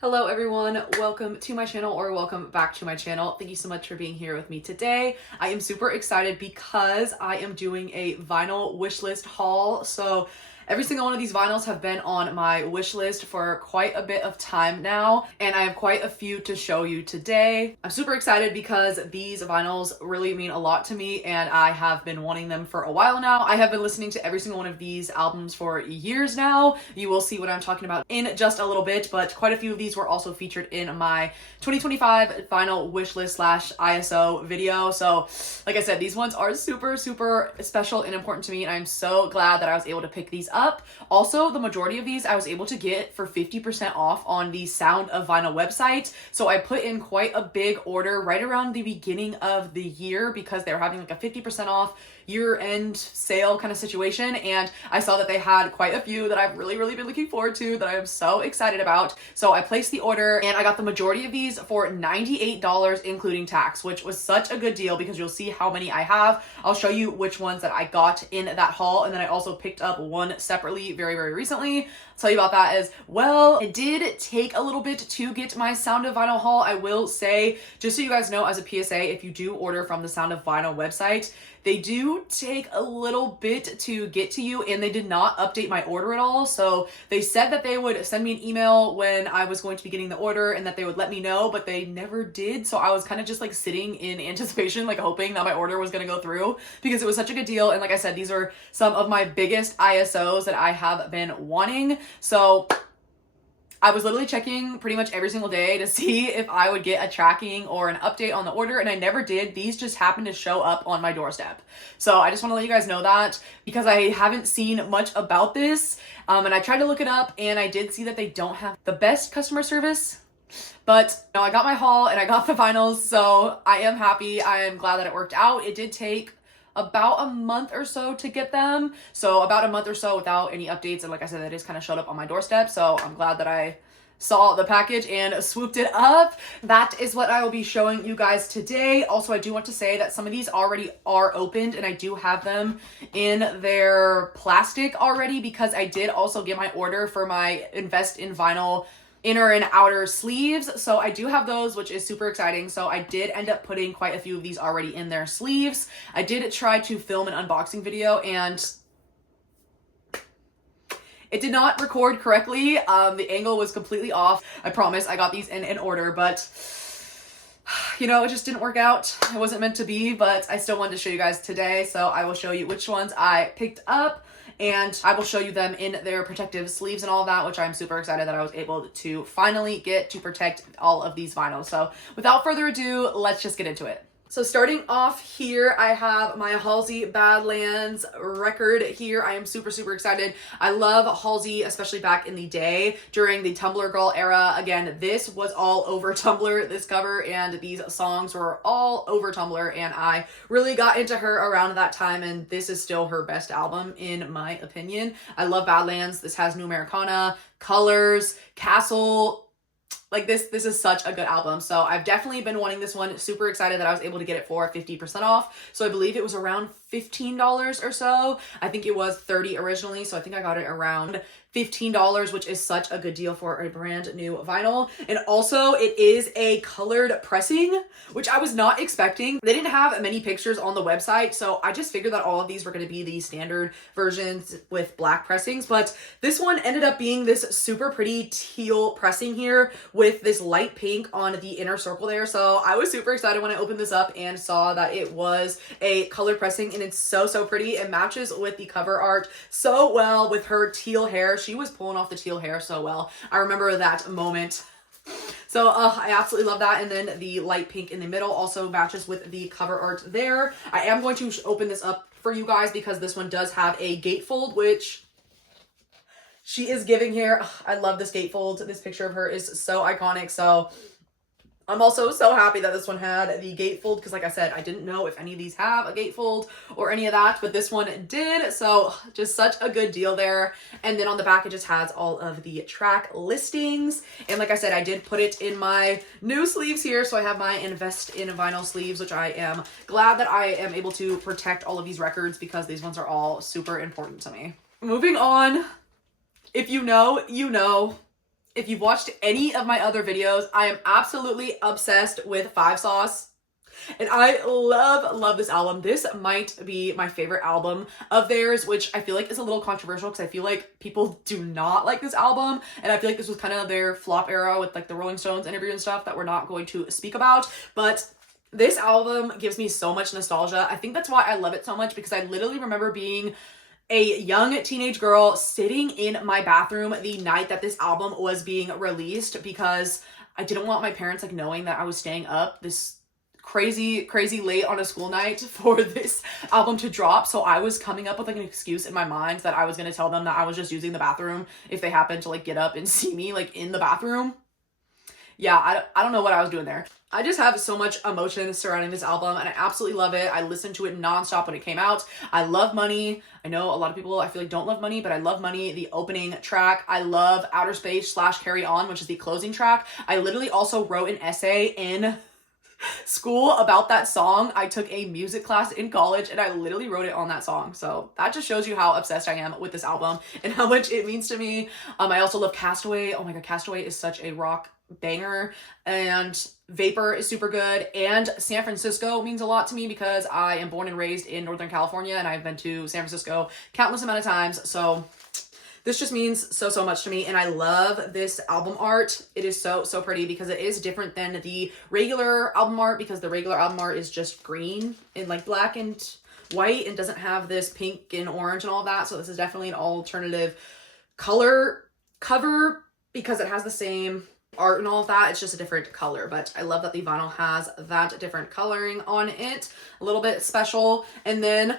Hello everyone, welcome to my channel or welcome back to my channel. Thank you so much for being here with me today. I am super excited because I am doing a vinyl wish list haul. So every single one of these vinyls have been on my wish list for quite a bit of time now, and I have quite a few to show you today. I'm super excited because these vinyls really mean a lot to me and I have been wanting them for a while now. I have been listening to every single one of these albums for years now. You will see what I'm talking about in just a little bit, but quite a few of these were also featured in my 2025 vinyl wish list / ISO video. So like I said, these ones are super special and important to me, and I'm so glad that I was able to pick these up. Also, the majority of these I was able to get for 50% off on the Sound of Vinyl website. So I put in quite a big order right around the beginning of the year because they were having like a 50% off year-end sale kind of situation, and I saw that they had quite a few that I've really been looking forward to, that I am so excited about. So I placed the order and I got the majority of these for $98 including tax, which was such a good deal because you'll see how many I have. I'll show you which ones that I got in that haul, and then I also picked up one separately very recently. I'll tell you about that as well. It did take a little bit to get my Sound of Vinyl haul, I will say, just so you guys know as a PSA, if you do order from the Sound of Vinyl website, they do take a little bit to get to you, and they did not update my order at all. So they said that they would send me an email when I was going to be getting the order and that they would let me know, but they never did. So I was kind of just like sitting in anticipation, like hoping that my order was going to go through because it was such a good deal. And like I said, these are some of my biggest ISOs that I have been wanting. So I was literally checking pretty much every single day to see if I would get a tracking or an update on the order, and I never did. These just happened to show up on my doorstep. So I just want to let you guys know that because I haven't seen much about this, and I tried to look it up, and I did see that they don't have the best customer service. But no, I got my haul and I got the vinyls, so I am happy. I am glad that it worked out. It did take about a month or so to get them. So about a month or so without any updates. And like I said, that just kind of showed up on my doorstep. So I'm glad that I saw the package and swooped it up. That is what I will be showing you guys today. Also, I do want to say that some of these already are opened and I do have them in their plastic already because I did also get my order for my Invest in Vinyl inner and outer sleeves. So I do have those, which is super exciting. So I did end up putting quite a few of these already in their sleeves. I did try to film an unboxing video and it did not record correctly. The angle was completely off. I promise I got these in order, but you know, it just didn't work out. It wasn't meant to be, but I still wanted to show you guys today. So I will show you which ones I picked up, and I will show you them in their protective sleeves and all that, which I'm super excited that I was able to finally get to protect all of these vinyls. So without further ado, let's just get into it. So starting off here, I have my Halsey Badlands record here. I am super excited. I love Halsey, especially back in the day during the Tumblr girl era. Again, this was all over Tumblr, this cover, and these songs were all over Tumblr, and I really got into her around that time, and this is still her best album in my opinion. I love Badlands. This has New Americana, Colors, Castle. Like this is such a good album. So I've definitely been wanting this one. Super excited that I was able to get it for 50% off. So I believe it was around $15 or so. I think it was $30 originally. So I think I got it around $15, which is such a good deal for a brand new vinyl. And also it is a colored pressing, which I was not expecting. They didn't have many pictures on the website, so I just figured that all of these were going to be the standard versions with black pressings, but this one ended up being this super pretty teal pressing here with this light pink on the inner circle there. So I was super excited when I opened this up and saw that it was a colored pressing, and it's so pretty. It matches with the cover art so well with her teal hair. She was pulling off the teal hair so well. I remember that moment. So I absolutely love that. And then the light pink in the middle also matches with the cover art there. I am going to open this up for you guys because this one does have a gatefold, which she is giving here. I love this gatefold. This picture of her is so iconic. So I'm also so happy that this one had the gatefold because, like I said, I didn't know if any of these have a gatefold or any of that, but this one did. So just such a good deal there. And then on the back, it just has all of the track listings. And like I said, I did put it in my new sleeves here. So I have my Invest in Vinyl sleeves, which I am glad that I am able to protect all of these records because these ones are all super important to me. Moving on. If you know, you know. If you've watched any of my other videos, I am absolutely obsessed with Five Sauce. And I love this album. This might be my favorite album of theirs, which I feel like is a little controversial because I feel like people do not like this album. And I feel like this was kind of their flop era with like the Rolling Stones interview and stuff that we're not going to speak about. But this album gives me so much nostalgia. I think that's why I love it so much, because I literally remember being a young teenage girl sitting in my bathroom the night that this album was being released, because I didn't want my parents like knowing that I was staying up this crazy late on a school night for this album to drop. So I was coming up with like an excuse in my mind that I was going to tell them that I was just using the bathroom if they happened to like get up and see me like in the bathroom. Yeah, I don't know what I was doing there. I just have so much emotion surrounding this album and I absolutely love it. I listened to it nonstop when it came out. I love Money. I know a lot of people I feel like don't love Money, but I love Money, the opening track. I love Outer Space / Carry On, which is the closing track. I literally also wrote an essay in school about that song. I took a music class in college and I literally wrote it on that song. So that just shows you how obsessed I am with this album and how much it means to me. I also love Castaway. Oh my god, Castaway is such a rock banger, and Vapor is super good, and San Francisco means a lot to me because I am born and raised in Northern California and I've been to San Francisco countless amount of times. So this just means so much to me, and I love this album art. It is so pretty because it is different than the regular album art, because the regular album art is just green and like black and white and doesn't have this pink and orange and all of that. So this is definitely an alternative color cover because it has the same art and all of that. It's just a different color, but I love that the vinyl has that different coloring on it. A little bit special. And then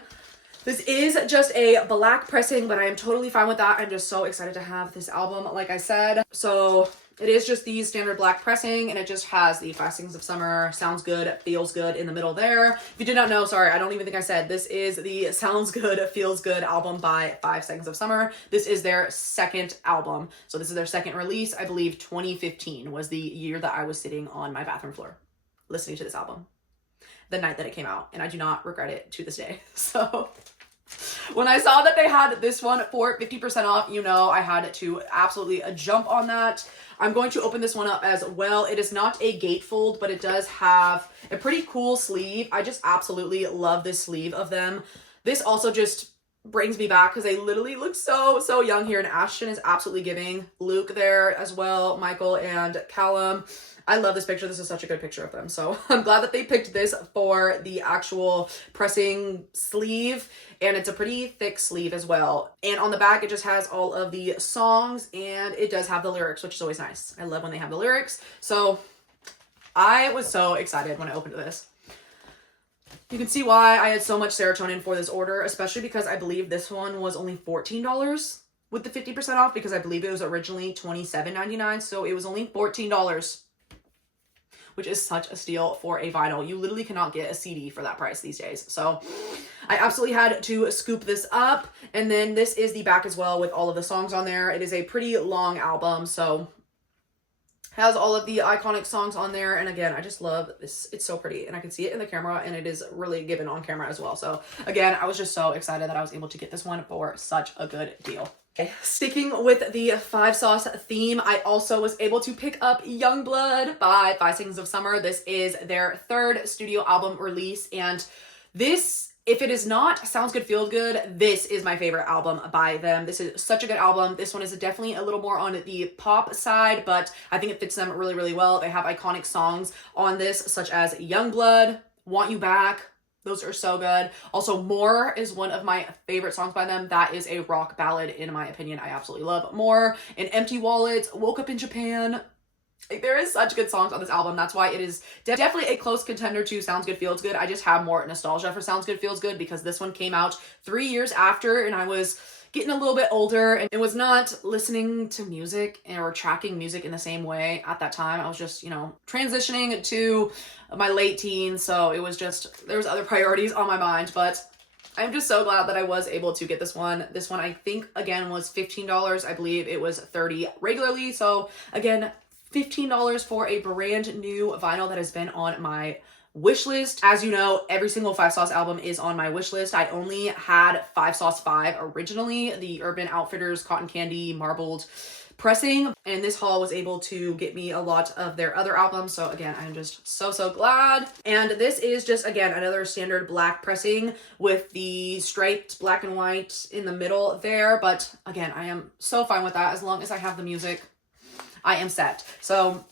this is just a black pressing, but I am totally fine with that. I'm just so excited to have this album, like I said. So it is just the standard black pressing, and it just has the 5 Seconds of Summer, Sounds Good, Feels Good in the middle there. If you did not know, sorry, I don't even think I said, this is the Sounds Good, Feels Good album by 5 Seconds of Summer. This is their second album. So this is their second release. I believe 2015 was the year that I was sitting on my bathroom floor listening to this album the night that it came out, and I do not regret it to this day. So when I saw that they had this one for 50% off, you know, I had to absolutely jump on that. I'm going to open this one up as well. It is not a gatefold, but it does have a pretty cool sleeve. I just absolutely love this sleeve of them. This also just brings me back because they literally look so young here, and Ashton is absolutely giving Luke there as well, Michael and Callum. I love this picture. This is such a good picture of them. So I'm glad that they picked this for the actual pressing sleeve. And it's a pretty thick sleeve as well. And on the back, it just has all of the songs, and it does have the lyrics, which is always nice. I love when they have the lyrics. So I was so excited when I opened this. You can see why I had so much serotonin for this order, especially because I believe this one was only $14 with the 50% off, because I believe it was originally $27.99. So it was only $14. Which is such a steal for a vinyl. You literally cannot get a CD for that price these days. So I absolutely had to scoop this up. And then this is the back as well with all of the songs on there. It is a pretty long album, so has all of the iconic songs on there. And again, I just love this. It's so pretty, and I can see it in the camera, and it is really given on camera as well. So again, I was just so excited that I was able to get this one for such a good deal. Okay. Sticking with the 5 Sauce theme, I also was able to pick up Youngblood by 5 Seconds of Summer. This is their third studio album release, and this, if it is not Sounds Good, Feels Good, this is my favorite album by them. This is such a good album. This one is definitely a little more on the pop side, but I think it fits them really well. They have iconic songs on this, such as Youngblood, Want You Back. Those are so good. Also, More is one of my favorite songs by them. That is a rock ballad, in my opinion. I absolutely love More. And Empty Wallet, Woke Up in Japan. Like, there is such good songs on this album. That's why it is definitely a close contender to Sounds Good, Feels Good. I just have more nostalgia for Sounds Good, Feels Good because this one came out 3 years after, and I was getting a little bit older and was not listening to music or tracking music in the same way at that time. I was just, you know, transitioning to my late teens, so it was just, there was other priorities on my mind, but I'm just so glad that I was able to get this one. This one, I think, again, was $15. I believe it was $30 regularly, so again, $15 for a brand new vinyl that has been on my wish list. As you know, every single 5 Sauce album is on my wish list. I only had 5 Sauce 5 originally, the Urban Outfitters Cotton Candy Marbled pressing, and this haul was able to get me a lot of their other albums. So again, I'm just so glad. And this is just, again, another standard black pressing with the striped black and white in the middle there. But again, I am so fine with that. As long as I have the music, I am set. So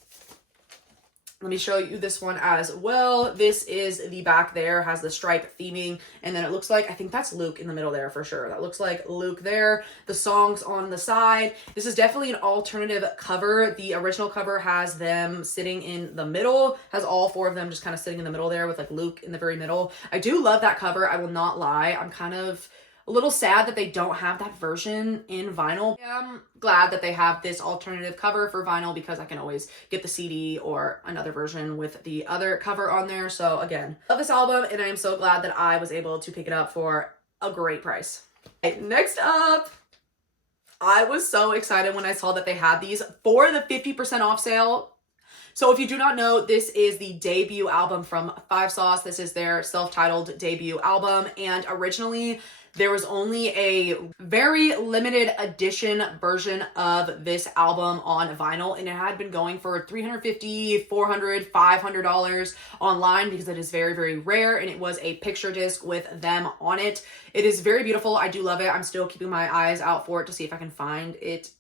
let me show you this one as well. This is the back there, has the stripe theming, and then it looks like, I think that's Luke in the middle there for sure. That looks like Luke there. The songs on the side. This is definitely an alternative cover. The original cover has them sitting in the middle, has all four of them just kind of sitting in the middle there with like Luke in the very middle. I do love that cover, I will not lie. I'm kind of a little sad that they don't have that version in vinyl. I'm glad that they have this alternative cover for vinyl because I can always get the CD or another version with the other cover on there. So again, love this album, and I am so glad that I was able to pick it up for a great price. Okay, next up, I was so excited when I saw that they had these for the 50% off sale. So if you do not know, this is the debut album from Five Sauce. This is their self-titled debut album, and originally there was only a very limited edition version of this album on vinyl, and it had been going for $350, $400, $500 online because it is very rare, and it was a picture disc with them on it. It is very beautiful. I do love it. I'm still keeping my eyes out for it to see if I can find it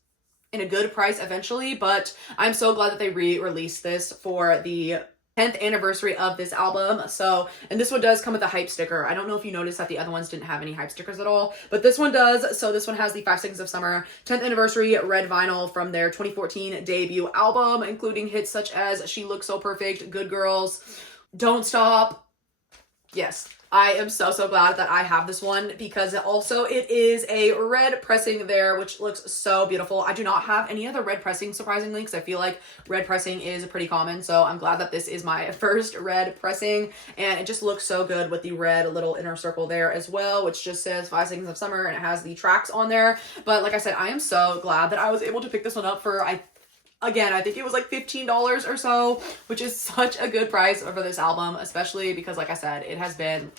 in a good price eventually, but I'm so glad that they re-released this for the 10th anniversary of this album. So, and this one does come with a hype sticker. I don't know if you noticed that the other ones didn't have any hype stickers at all, but this one does. So this one has the 5 Seconds of Summer 10th anniversary red vinyl from their 2014 debut album, including hits such as She Looks So Perfect, Good Girls, Don't Stop. Yes, I am so glad that I have this one because also it is a red pressing there, which looks so beautiful. I do not have any other red pressing, surprisingly, because I feel like red pressing is pretty common. So I'm glad that this is my first red pressing, and it just looks so good with the red little inner circle there as well, which just says 5 Seconds of Summer, and it has the tracks on there. But like I said, I am so glad that I was able to pick this one up for, Again, I think it was like $15 or so, which is such a good price for this album, especially because, like I said, it has been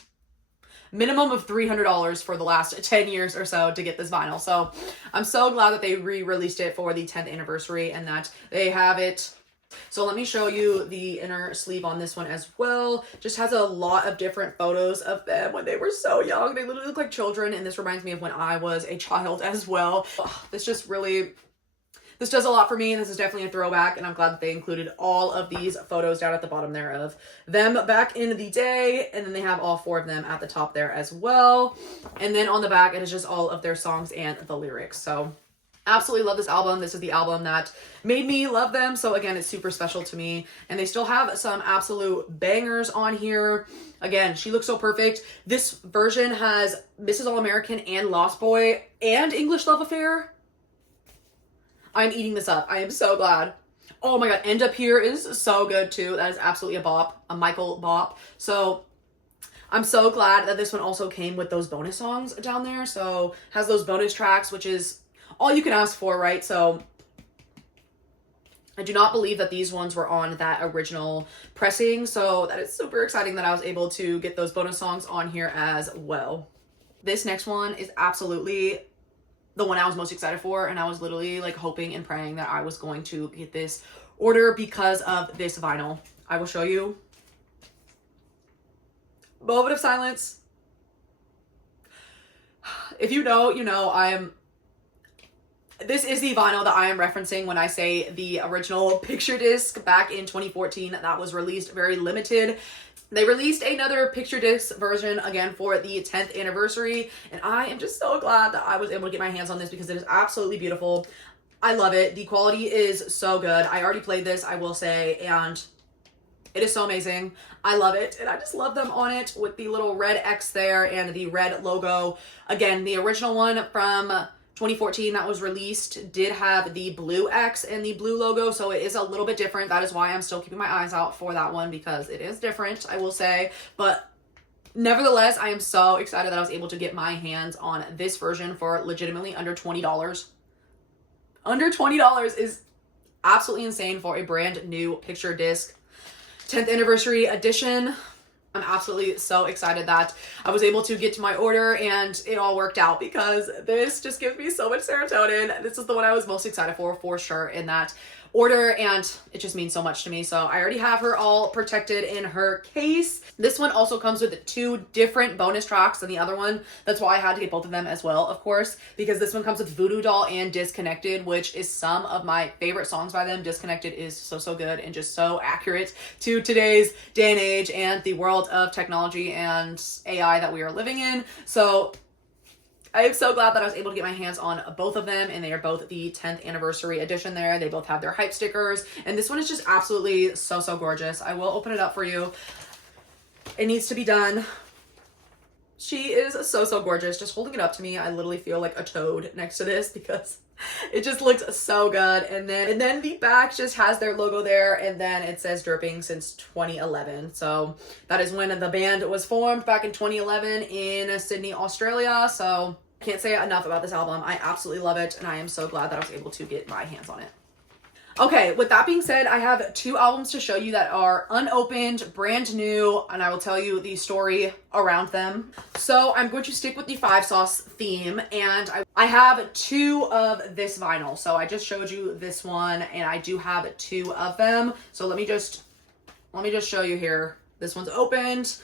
minimum of $300 for the last 10 years or so to get this vinyl. So I'm so glad that they re-released it for the 10th anniversary and that they have it. So let me show you the inner sleeve on this one as well. Just has a lot of different photos of them when they were so young. They literally look like children, and this reminds me of when I was a child as well. This does a lot for me, and this is definitely a throwback, and I'm glad that they included all of these photos down at the bottom there of them back in the day, and then they have all 4 of them at the top there as well. And then on the back, it is just all of their songs and the lyrics. So absolutely love this album. This is the album that made me love them, so again, it's super special to me. And they still have some absolute bangers on here. Again, She Looks So Perfect. This version has Mrs. All-American and Lost Boy and English Love Affair. I'm eating this up. I am so glad. Oh my god, End Up Here is so good too. That is absolutely a bop, a Michael bop. So I'm so glad that this one also came with those bonus songs down there. So has those bonus tracks, which is all you can ask for, right? So I do not believe that these ones were on that original pressing. So that is super exciting that I was able to get those bonus songs on here as well. This next one is absolutely the one I was most excited for, and I was literally like hoping and praying that I was going to get this order because of this vinyl. I will show you. Moment of silence. If you know, you know, this is the vinyl that I am referencing when I say the original picture disc back in 2014 that was released very limited. They released another picture disc version again for the 10th anniversary, and I am just so glad that I was able to get my hands on this because it is absolutely beautiful. I love it. The quality is so good. I already played this, I will say, and it is so amazing. I love it, and I just love them on it with the little red X there and the red logo. Again, the original one from 2014 that was released did have the blue X and the blue logo, so it is a little bit different. That is why I'm still keeping my eyes out for that one because it is different, I will say. But nevertheless, I am so excited that I was able to get my hands on this version for legitimately under $20. Under $20 is absolutely insane for a brand new picture disc. 10th anniversary edition. I'm absolutely so excited that I was able to get to my order and it all worked out, because this just gives me so much serotonin. This is the one I was most excited for sure, in that order, and it just means so much to me. So I already have her all protected in her case. This one also comes with 2 different bonus tracks than the other one. That's why I had to get both of them as well, of course, because this one comes with Voodoo Doll and Disconnected, which is some of my favorite songs by them. Disconnected is so good and just so accurate to today's day and age and the world of technology and AI that we are living in. So I am so glad that I was able to get my hands on both of them, and they are both the 10th anniversary edition there. They both have their hype stickers, and this one is just absolutely so gorgeous. I will open it up for you. It needs to be done. She is so gorgeous. Just holding it up to me, I literally feel like a toad next to this, because it just looks so good. And then the back just has their logo there, and then it says Dripping since 2011. So that is when the band was formed, back in 2011 in Sydney, Australia. So can't say enough about this album. I absolutely love it, and I am so glad that I was able to get my hands on it. Okay, with that being said, I have 2 albums to show you that are unopened, brand new, and I will tell you the story around them. So I'm going to stick with the 5 Sauce theme, and I have 2 of this vinyl. So I just showed you this one, and I do have 2 of them. So let me just show you here. This one's opened,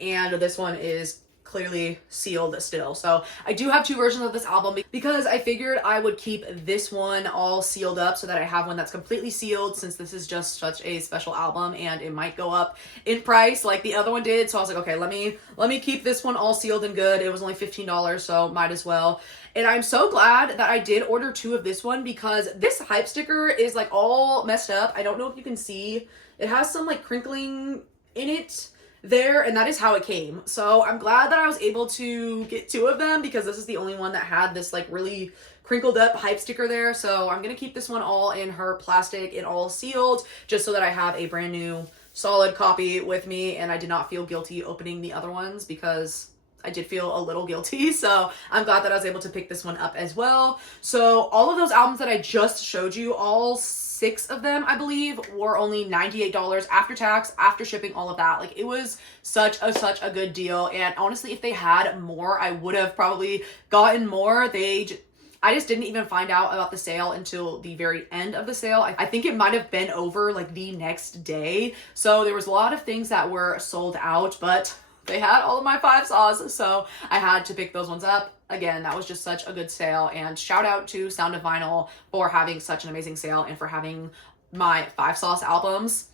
and this one is clearly sealed still. So I do have 2 versions of this album, because I figured I would keep this one all sealed up so that I have one that's completely sealed, since this is just such a special album and it might go up in price like the other one did. So I was like, okay, let me keep this one all sealed and good. It was only $15, so might as well. And I'm so glad that I did order 2 of this one, because this hype sticker is like all messed up. I don't know if you can see. It has some like crinkling in it there, and that is how it came. So I'm glad that I was able to get 2 of them, because this is the only one that had this like really crinkled up hype sticker there. So I'm gonna keep this one all in her plastic and all sealed, just so that I have a brand new solid copy with me, and I did not feel guilty opening the other ones, because I did feel a little guilty. So I'm glad that I was able to pick this one up as well. So all of those albums that I just showed you, all 6 of them, I believe, were only $98 after tax, after shipping, all of that. Like, it was such a good deal. And honestly, if they had more, I would have probably gotten more. I just didn't even find out about the sale until the very end of the sale. I think it might have been over like the next day. So there was a lot of things that were sold out, but they had all of my 5 Sauce, so I had to pick those ones up. Again, that was just such a good sale, and shout out to Sound of Vinyl for having such an amazing sale and for having my 5 Sauce albums.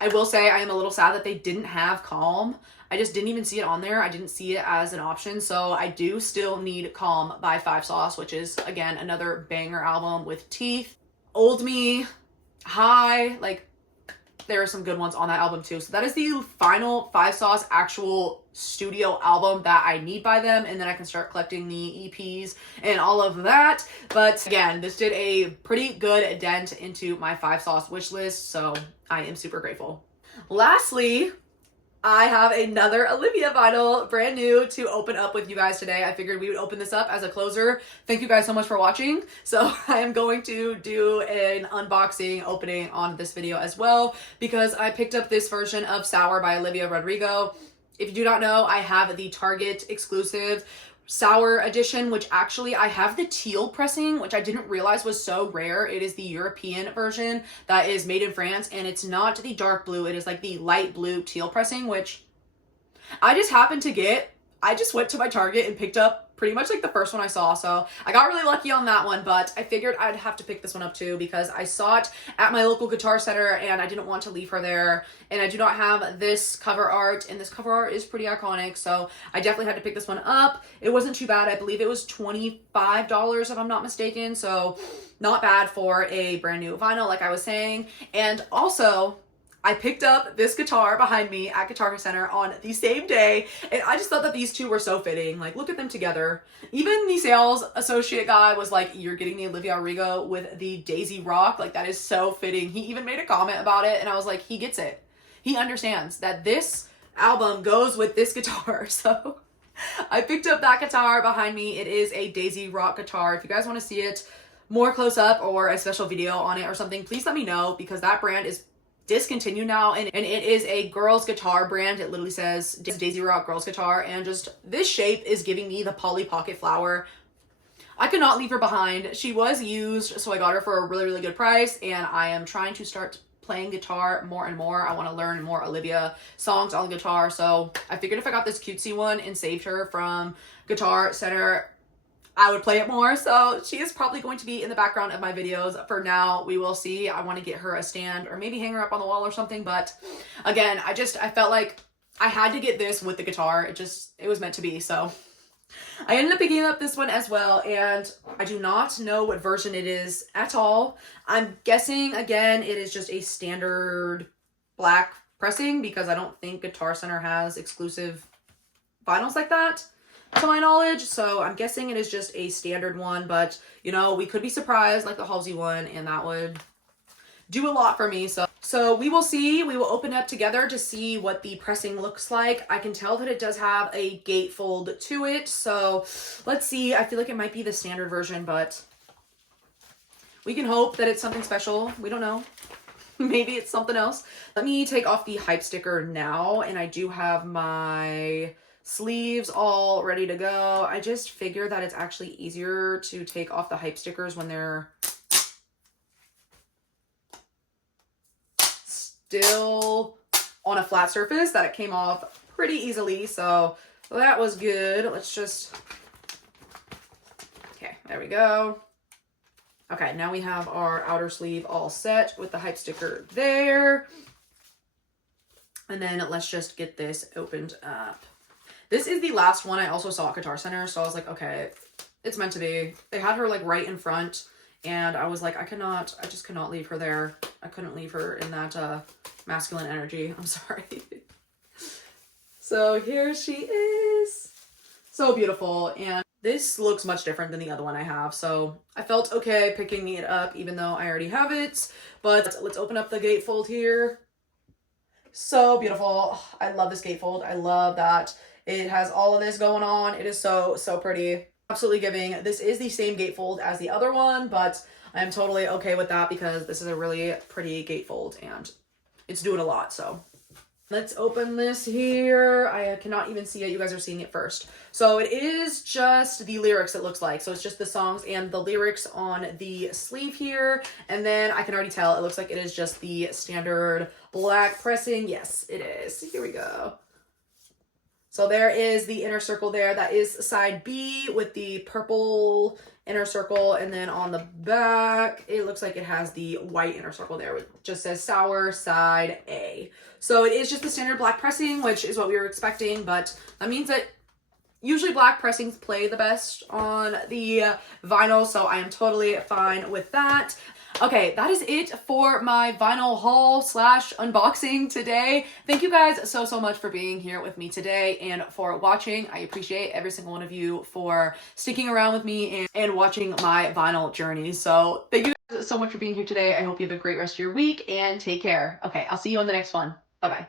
I will say I am a little sad that they didn't have Calm. I just didn't even see it on there. I didn't see it as an option, so I do still need Calm by 5 Sauce, which is, again, another banger album with teeth. Old Me, High, like, there are some good ones on that album too. So that is the final 5 Sauce actual studio album that I need by them, and then I can start collecting the EPs and all of that. But again, this did a pretty good dent into my 5 Sauce wish list, so I am super grateful. Lastly, I have another Olivia vinyl, brand new, to open up with you guys today. I figured we would open this up as a closer. Thank you guys so much for watching. So I am going to do an unboxing opening on this video as well, because I picked up this version of Sour by Olivia Rodrigo. If you do not know, I have the Target exclusive Sour edition, which actually I have the teal pressing, which I didn't realize was so rare. It is the European version that is made in France, and it's not the dark blue. It is like the light blue teal pressing, which I just happened to get. I just went to my Target and picked up pretty much like the first one I saw, so I got really lucky on that one. But I figured I'd have to pick this one up too, because I saw it at my local guitar center and I didn't want to leave her there, and I do not have this cover art, and this cover art is pretty iconic, so I definitely had to pick this one up. It wasn't too bad. I believe it was $25 if I'm not mistaken, so not bad for a brand new vinyl, like I was saying. And also, I picked up this guitar behind me at Guitar Center on the same day, and I just thought that these two were so fitting. Like, look at them together. Even the sales associate guy was like, you're getting the Olivia Rodrigo with the Daisy Rock. Like, that is so fitting. He even made a comment about it, and I was like, he gets it. He understands that this album goes with this guitar. So I picked up that guitar behind me. It is a Daisy Rock guitar. If you guys want to see it more close up or a special video on it or something, please let me know, because that brand is discontinued now, and it is a girls guitar brand. It literally says Daisy Rock girls guitar, and just this shape is giving me the Polly Pocket flower. I could not leave her behind. She was used, so I got her for a really, really good price, and I am trying to start playing guitar more and more. I want to learn more Olivia songs on the guitar, so I figured if I got this cutesy one and saved her from Guitar Center, I would play it more. So she is probably going to be in the background of my videos for now. We will see. I want to get her a stand or maybe hang her up on the wall or something, but again, I felt like I had to get this with the guitar. It was meant to be, so I ended up picking up this one as well, and I do not know what version it is at all. I'm guessing, again, it is just a standard black pressing because I don't think Guitar Center has exclusive vinyls like that, to my knowledge. So I'm guessing it is just a standard one, but, you know, we could be surprised like the Halsey one, and that would do a lot for me. So we will see. We will open up together to see what the pressing looks like. I can tell that it does have a gatefold to it, so let's see. I feel like it might be the standard version, but we can hope that it's something special. We don't know. Maybe it's something else. Let me take off the hype sticker now, and I do have my sleeves all ready to go. I just figure that it's actually easier to take off the hype stickers when they're still on a flat surface, that it came off pretty easily. So that was good. Let's just, okay, there we go. Okay, now we have our outer sleeve all set with the hype sticker there. And then let's just get this opened up. This is the last one I also saw at Guitar Center, so I was like, okay, it's meant to be. They had her like right in front, and I was like, I just cannot leave her there. I couldn't leave her in that masculine energy. I'm sorry. So here she is. So beautiful. And this looks much different than the other one I have. So I felt okay picking it up even though I already have it. But let's open up the gatefold here. So beautiful. I love this gatefold. I love that it has all of this going on. It is so, so pretty. Absolutely giving. This is the same gatefold as the other one, but I'm totally okay with that because this is a really pretty gatefold and it's doing a lot. So let's open this here. I cannot even see it. You guys are seeing it first. So it is just the lyrics, it looks like. So it's just the songs and the lyrics on the sleeve here. And then I can already tell it looks like it is just the standard black pressing. Yes, it is. Here we go. So there is the inner circle there. That is side B with the purple inner circle. And then on the back, it looks like it has the white inner circle there, which just says Sour side A. So it is just the standard black pressing, which is what we were expecting. But that means that usually black pressings play the best on the vinyl. So I am totally fine with that. Okay, that is it for my vinyl haul slash unboxing today. Thank you guys so, so much for being here with me today and for watching. I appreciate every single one of you for sticking around with me and watching my vinyl journey. So thank you guys so much for being here today. I hope you have a great rest of your week and take care. Okay, I'll see you on the next one. Bye-bye.